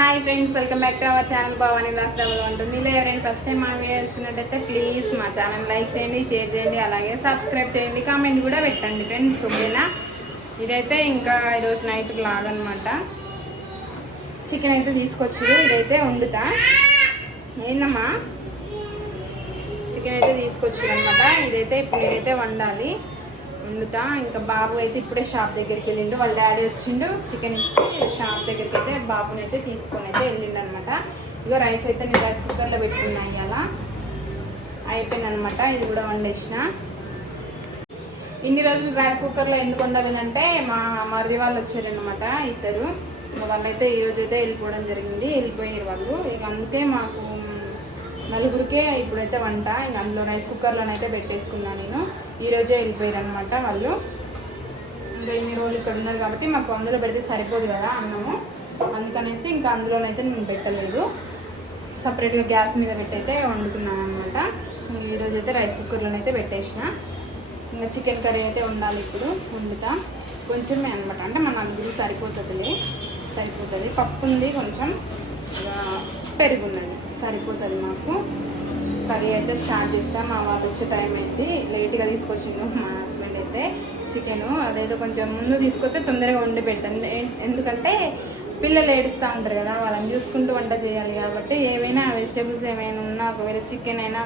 Hi friends welcome back to our channel Bhavani Das డబ్బులు ఉంటుంది ఇలా ఎవరైనా ఫస్ట్ టైం మా వీడియో చూస్తున్నట్టయితే ప్లీజ్ మా ఛానల్ లైక్ చేయండి షేర్ చేయండి అలాగే సబ్స్క్రైబ్ చేయండి కామెంట్ కూడా పెట్టండి ఫ్రెండ్స్ ఓకేనా? ఇదైతే ఇంకా ఈరోజు నైట్ బ్లాగ్ అనమాట చికెన్ అయితే తీసుకొచ్చారు ఇదైతే వండుతా. ఏందమ్మా? చికెన్ అయితే తీసుకొచ్చారు అనమాట ఇదైతే ఇప్పుడు ఇదైతే వండాలి. వండుతా. ఇంకా బాబు అయితే ఇప్పుడే షాప్ దగ్గరికి వెళ్ళిండు. వాళ్ళ డాడీ వచ్చిండు. చికెన్ ఇచ్చి షాప్ దగ్గరికి అయితే బాబుని అయితే తీసుకొని అయితే వెళ్ళిండు అనమాట ఇక రైస్ అయితే నేను రైస్ కుక్కర్లో పెట్టుకున్నా ఇవాళ అయిపోయిందనమాట. ఇది కూడా వండేసిన. ఇన్ని రోజులు రైస్ కుక్కర్లో ఎందుకు వండలేదంటే మా మరిది వాళ్ళు వచ్చారనమాట ఇద్దరు. వాళ్ళైతే ఈ రోజు అయితే వెళ్ళిపోవడం జరిగింది. వెళ్ళిపోయినారు వాళ్ళు. ఇక అందుకే మాకు నలుగురికే ఇప్పుడైతే వంట ఇంక అందులో రైస్ కుక్కర్లోనైతే పెట్టేసుకున్నాను నేను. ఈరోజే వెళ్ళిపోయారు అనమాట వాళ్ళు. ఇంకా ఇన్ని రోజులు ఇక్కడ ఉన్నారు కాబట్టి మాకు అందులో పెడితే సరిపోదు కదా అన్నము. అందుకనేసి ఇంకా అందులోనైతే నేను పెట్టలేదు. సపరేట్గా గ్యాస్ మీద పెట్టయితే వండుకున్నాను అనమాట ఈరోజు అయితే రైస్ కుక్కర్లోనైతే పెట్టేసిన. ఇంకా చికెన్ కర్రీ అయితే ఉండాలి ఇప్పుడు వండుతా. కొంచెమే అనమాట అంటే మన నలుగురు సరిపోతుందిలే. సరిపోతుంది. పప్పు ఉంది కొంచెం. ఇక సరిపోతుంది మాకు. కర్రీ అయితే స్టార్ట్ చేస్తాం. మా వాళ్ళు వచ్చే టైం అయింది. లేట్గా తీసుకొచ్చిండు మా హస్బెండ్ అయితే చికెను. అదైతే కొంచెం ముందు తీసుకొస్తే తొందరగా వండి పెట్టండి ఎందుకంటే పిల్లలు ఏడుస్తూ ఉంటారు కదా వాళ్ళని చూసుకుంటూ వంట చేయాలి కాబట్టి ఏమైనా వెజిటేబుల్స్ ఏమైనా ఉన్నా ఒకవేళ చికెన్ అయినా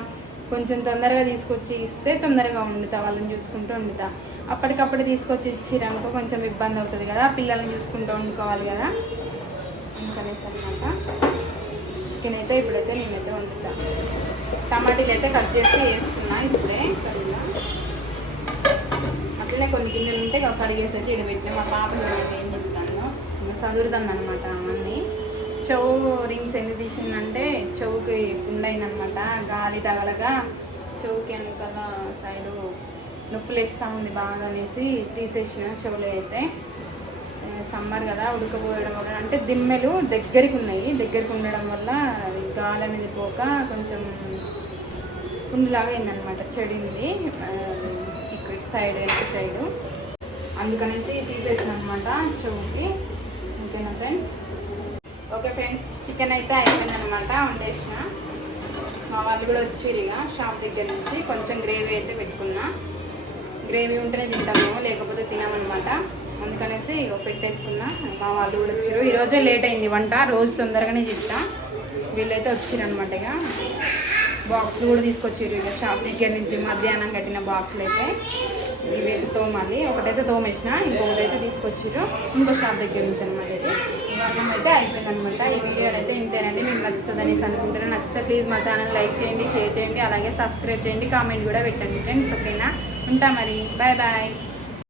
కొంచెం తొందరగా తీసుకొచ్చి ఇస్తే తొందరగా వండుతా వాళ్ళని చూసుకుంటూ వండుతా. అప్పటికప్పుడు తీసుకొచ్చి ఇచ్చిరనుకో కొంచెం ఇబ్బంది అవుతుంది కదా పిల్లల్ని చూసుకుంటూ వండుకోవాలి కదా. అందుకనేసి అనమాట చికెన్ అయితే ఇప్పుడైతే నేనైతే వండుతా. టమాటీలు అయితే కట్ చేసి వేసుకున్నా ఇప్పుడే. అట్లనే కొన్ని గిన్నెలు ఉంటే కడిగేసరికి ఇక్కడ మా పాప ఏం చెప్తాను ఇంకా చదువుతాను అనమాట అవన్నీ చెవు రింగ్స్ ఎందుకు తీసిందంటే చెవుకి పుండైనమాట గాలి తగలగా చెవుకి వెనకాల సైడు నొప్పులు వేస్తూ ఉంది బాగా అనేసి తీసేసిన చెవులు అయితే. సమ్మర్ కదా ఉడకపోయడం వల్ల అంటే దిమ్మెలు దగ్గరికి ఉన్నాయి. దగ్గరికి ఉండడం వల్ల అది గాలి అనేది పోక కొంచెం పుండులాగా అయిందనమాట చెడింది ఇక్కడ సైడ్ వెనక సైడు. అందుకనేసి తీసేసిన అనమాట చెవుకి. ఓకేనా ఫ్రెండ్స్? ఓకే ఫ్రెండ్స్ చికెన్ అయితే అయిపోయిందనమాట వండేసిన. మా వాళ్ళు కూడా వచ్చిరు ఇక షాప్ దగ్గర నుంచి. కొంచెం గ్రేవీ అయితే పెట్టుకున్నా. గ్రేవీ ఉంటేనే తింటాము లేకపోతే తినామన్నమాట. అందుకనేసి ఇగో పెట్టేసుకున్నా. మా వాళ్ళు కూడా వచ్చారు ఈరోజే లేట్ అయింది వంట. రోజు తొందరగానే చెప్తా వీళ్ళైతే వచ్చిర్రు అనమాట ఇక బాక్సులు కూడా తీసుకొచ్చారు ఇక షాప్ దగ్గర నుంచి మధ్యాహ్నం కట్టిన బాక్సులు అయితే ఇవైతే తోమాలి. ఒకటైతే తోమేసిన ఇంకొకటైతే తీసుకొచ్చారు ఇంకో షాప్ దగ్గర నుంచి అనమాట ఇది. ఇవన్నీ అయితే అయిపోయింది అనమాట ఈ వీడియో అయితే ఇంతేనండి. మీకు నచ్చుతుంది అనేసి అనుకుంటున్నాను నచ్చితే ప్లీజ్ మా ఛానల్ లైక్ చేయండి షేర్ చేయండి అలాగే సబ్స్క్రైబ్ చేయండి కామెంట్ కూడా పెట్టండి. ఫ్రెండ్స్ ఓకేనా? ఉంటా మరి. Bye bye.